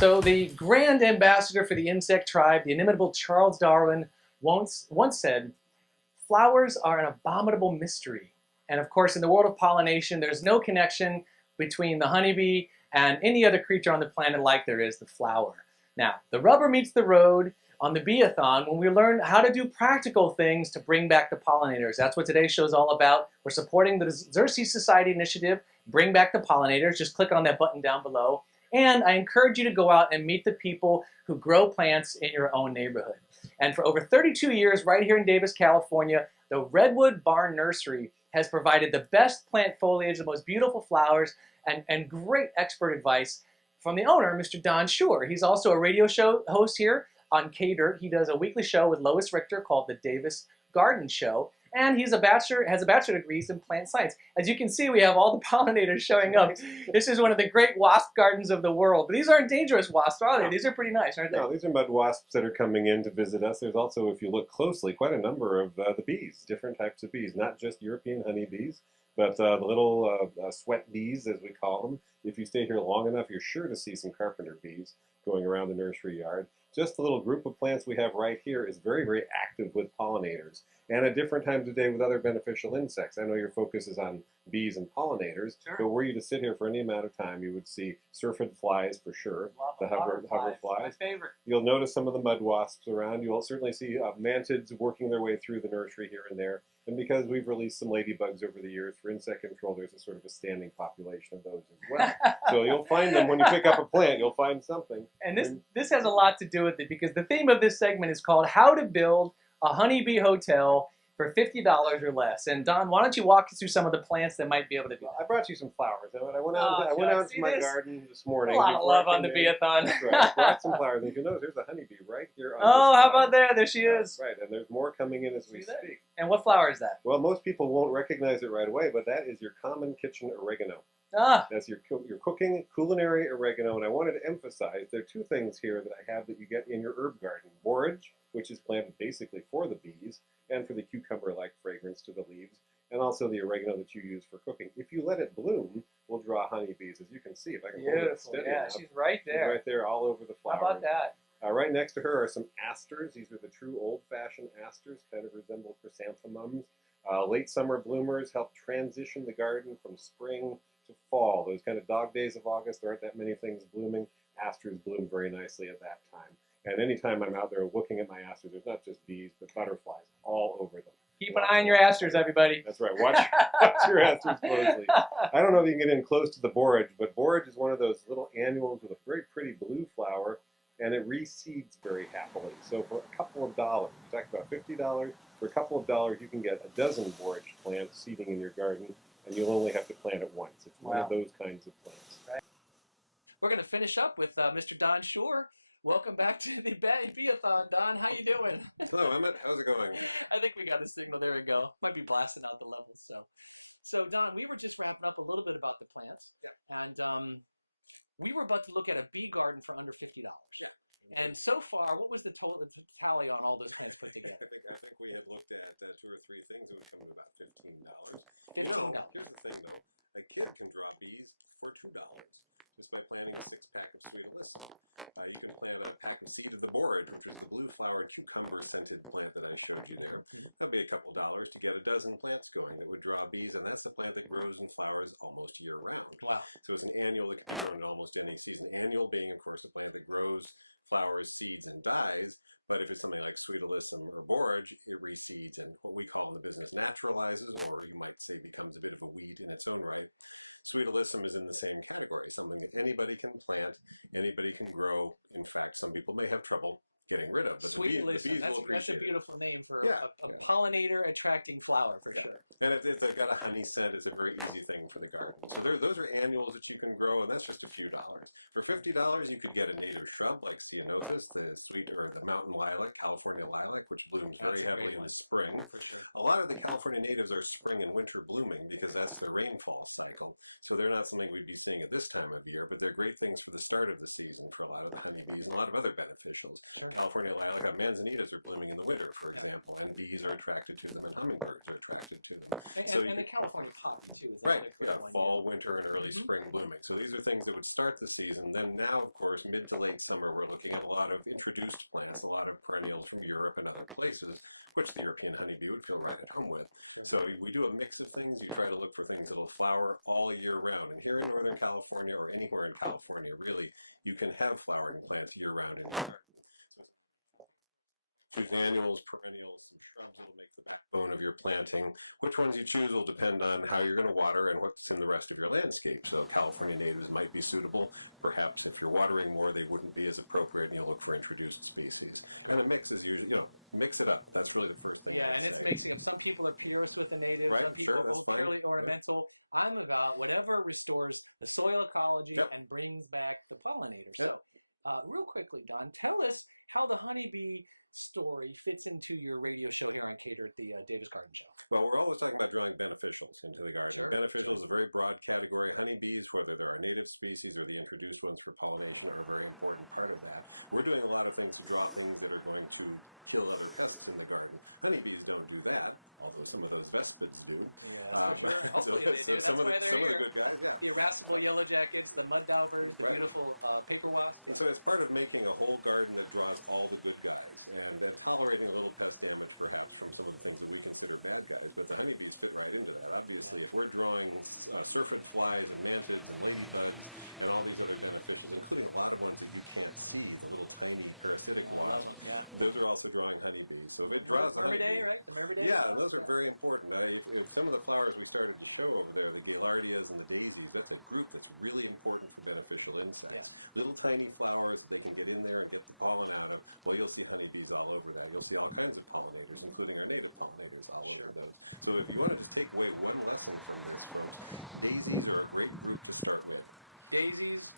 So the grand ambassador for the insect tribe, the inimitable Charles Darwin, once said, flowers are an abominable mystery. And of course, in the world of pollination, there's no connection between the honeybee and any other creature on the planet like there is the flower. Now, the rubber meets the road on the Bee-a-Thon when we learn how to do practical things to bring back the pollinators. That's what today's show is all about. We're supporting the Nursery Society initiative, Bring Back the Pollinators. Just click on that button down below. And I encourage you to go out and meet the people who grow plants in your own neighborhood. And for over 32 years, right here in Davis, California, the Redwood Barn Nursery has provided the best plant foliage, the most beautiful flowers, and great expert advice from the owner, Mr. Don Shor. He's also a radio show host here on K-Dirt. He does a weekly show with Lois Richter called the Davis Garden Show. And he's has a bachelor degree in plant science. As you can see, we have all the pollinators showing up. This is one of the great wasp gardens of the world. But these aren't dangerous wasps, are they? These are pretty nice, aren't they? No, these are mud wasps that are coming in to visit us. There's also, if you look closely, quite a number of the bees, different types of bees, not just European honeybees, but the little sweat bees, as we call them. If you stay here long enough, you're sure to see some carpenter bees going around the nursery yard. Just the little group of plants we have right here is very, very active with pollinators, and at different times of day with other beneficial insects. I know your focus is on bees and pollinators, Sure. but were you to sit here for any amount of time, you would see syrphid flies for sure, the hover flies. My favorite. You'll notice some of the mud wasps around. You'll certainly see mantids working their way through the nursery here and there. And because we've released some ladybugs over the years for insect control, there's a sort of a standing population of those as well. So you'll find them when you pick up a plant. You'll find something. And this has a lot to do with it because the theme of this segment is called How to Build a Honeybee Hotel for $50 or less. And Don, why don't you walk us through some of the plants that might be able to do that? I brought you some flowers. I went out to my garden this morning. A lot of love on the Bee-a-Thon. That's right. I brought some flowers. And you notice there's a honeybee right here on Oh, this how flower. about there? There she is. Right, and there's more coming in as we speak. And what flower is that? Well, most people won't recognize it right away, but that is your common kitchen oregano. Ah. That's your cooking culinary oregano, and I wanted to emphasize there are two things here that I have that you get in your herb garden. Borage, which is planted basically for the bees and for the cucumber-like fragrance to the leaves, and also the oregano that you use for cooking. If you let it bloom, we'll draw honeybees, as you can see. If I can hold it steady enough. She's right there. She's right there all over the flowers. How about that? Right next to her are some asters. These are the true old-fashioned asters, kind of resemble chrysanthemums. Late summer bloomers help transition the garden from spring to fall. Those kind of dog days of August, there aren't that many things blooming. Asters bloom very nicely at that time. And anytime I'm out there looking at my asters, there's not just bees, but butterflies all over them. Keep an eye on your asters, everybody. That's right. Watch your asters closely. I don't know if you can get in close to the borage, but borage is one of those little annuals with a very pretty blue flower, and it reseeds very happily. So for a couple of dollars, talk about $50, for a couple of dollars you can get a dozen borage plants seeding in your garden, and you'll only have to plant it once. It's one of those kinds of plants. Right. We're going to finish up with Mr. Don Shor. Welcome back to the Bee-a-Thon, Don. How you doing? Hello, Emmet. How's it going? I think we got a signal. There we go. Might be blasting out the levels. So Don, we were just wrapping up a little bit about the plants. Yeah. And we were about to look at a bee garden for under $50. Yeah. And so far, what was the total tally on all those plants put together? I think we had looked at 2 or 3 things that would come to about $15. $15. You know, here's the thing, though. A kid can draw bees for $2 just by planting a 6-pack of sweet alyssum. You can plant a pack of seed of the borage, which was the blue-flowered cucumber-scented plant that I showed you there. That'd be a couple dollars to get a dozen plants going that would draw bees, and that's the plant that grows and flowers almost year-round. Wow. So it's an annual that can be grown in almost any season. Annual being, of course, a plant that grows, flowers, seeds, and dies, but if it's something like sweet alyssum or borage, it reseeds and what we call in the business naturalizes, or you might say becomes a bit of a weed in its own right. Sweet alyssum is in the same category, something that anybody can plant, anybody can grow. In fact, some people may have trouble getting rid of, but the bees will appreciate it. That's a beautiful name for a pollinator attracting flower, for sure. And it's got a honey scent. It's a very easy thing for the garden. So those are annuals that you can grow, and that's just a few dollars. For $50, you could get a native shrub like ceanothus, the mountain lilac, California lilac, which blooms very heavily in the spring. For sure. A lot of the California natives are spring and winter blooming because that's their rainfall cycle. So they're not something we'd be seeing at this time of year, but they're great things for the start of the season for a lot of the honeybees and a lot of other beneficials. Sure. California lilac, manzanitas are blooming in the winter, for example, and bees are attracted to them and hummingbirds are attracted to them. And the California poppy too is Right, another great yeah, one. fall, winter, and early spring blooming. So these are things that would start the season. Then now, of course, mid to late summer, we're looking at a lot of introduced plants, a lot of perennials from Europe and other places, which the European honeybee would feel right at home with. Sure. So we do a mix of things. You try to look for things that'll flower all year round. And here in Northern California, or anywhere in California, really, you can have flowering plants year round in your garden. So choose annuals, perennials, some shrubs that'll make the backbone of your planting. Which ones you choose will depend on how you're going to water and what's in the rest of your landscape. So California natives might be suitable. Perhaps if you're watering more, they wouldn't be as appropriate, and you'll look for introduced species. And a mix is usually, mix it up. That's really the first thing. Yeah, I'd and it's say. mixing up. Some people are purists with the native. Right, Some people sure, that's are fine. purely ornamental. Yeah. I'm about whatever restores the soil ecology Yep. and brings back the pollinator. Yep. So, real quickly, Don, tell us how the honeybee story fits into your radio show here on Cater at the Davis Garden Show. Well, we're always talking about drawing beneficials into the garden. Sure, Beneficial is a very broad category. Honeybees, whether they're our native species or the introduced ones for pollination, are a very important part of that. We're doing a lot of things to draw things that are going to kill other pests in the garden. Honeybees don't do that, although some of those vespids do. Yeah, for sure. Hopefully they do. That's some of why the, they're some here. of the good guys, yeah. The irascible yellow jackets, the mud daubers, the Right. beautiful paper wasps. And so it's part of making a whole garden that draws all the good guys, and then tolerating a little pest damage perhaps from some of the things that we consider bad guys, but the honeybees fit right into that. Obviously, if we're drawing syrphid flies and mantids and ladybugs and all these other beneficials, including a lot of ones that you can't see, the little tiny parasitic I wasps, love them, yeah. those are also drawing honeybees. So if it draws a honeybee... Myrmidae, right? The Myrmidae? Yeah, those are very important. If some of the flowers we started to show over there, the gaillardias and the daisies, that's a group that's really important for beneficial insects. Yeah. Little tiny flowers that they can get in there and get the pollen out of. Well, you'll see honeybees all over that. You'll see all kinds of pollinators, including our native pollinators, all over those. So if you want to just take away one lesson from this, folks, daisies are a great group to start with. Daisies,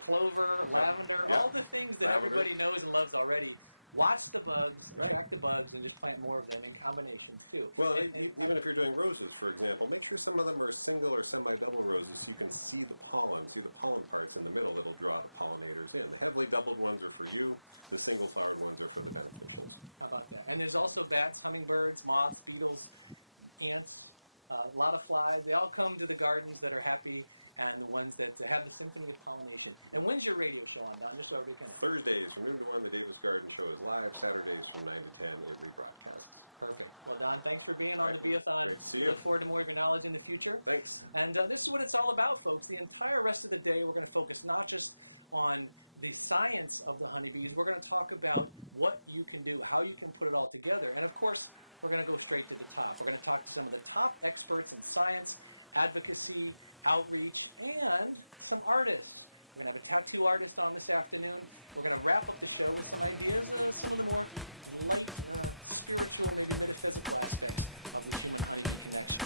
clover, lavender, Yep. all the things that Lavender. everybody knows and loves already. Watch the bugs, Right. attract the bugs, and just plant more of them in combinations too. Well, And- even if you're doing roses, for example, make sure some of them are single or semi-double roses so you can see the pollen parts in the middle that'll draw the pollinators in. The heavily doubled ones are for you. The single-flowered ones are for the beneficials. How about that? And there's also bats, hummingbirds, moths, beetles, ants, a lot of flies. They all come to the gardens that are happy and the ones that have the symphony of pollination. And when's your radio show on, Don? Just so everybody can know. Thursdays from noon to 1, the Davis Garden Show is live. Saturdays from 9 to 10, it rebroadcasts. Perfect. Well, Don, thanks for being on All the right. Bee-a-Thon. Great to see We you. look forward to more of your knowledge in the future. Thanks. And this is what it's all about, folks. The entire rest of the day, we're going to focus not just on the science of the honeybees. We're going to talk about what you can do, how you can put it all together. And of course, we're going to go straight to the top. We're going to talk to some of the top experts in science, advocacy, outreach, and some artists. We're going to have a tattoo artist on this afternoon. We're going to wrap up the show with some ideas, some of the more light, spiritual, maybe metaphysical aspects of the human-honeybee connection.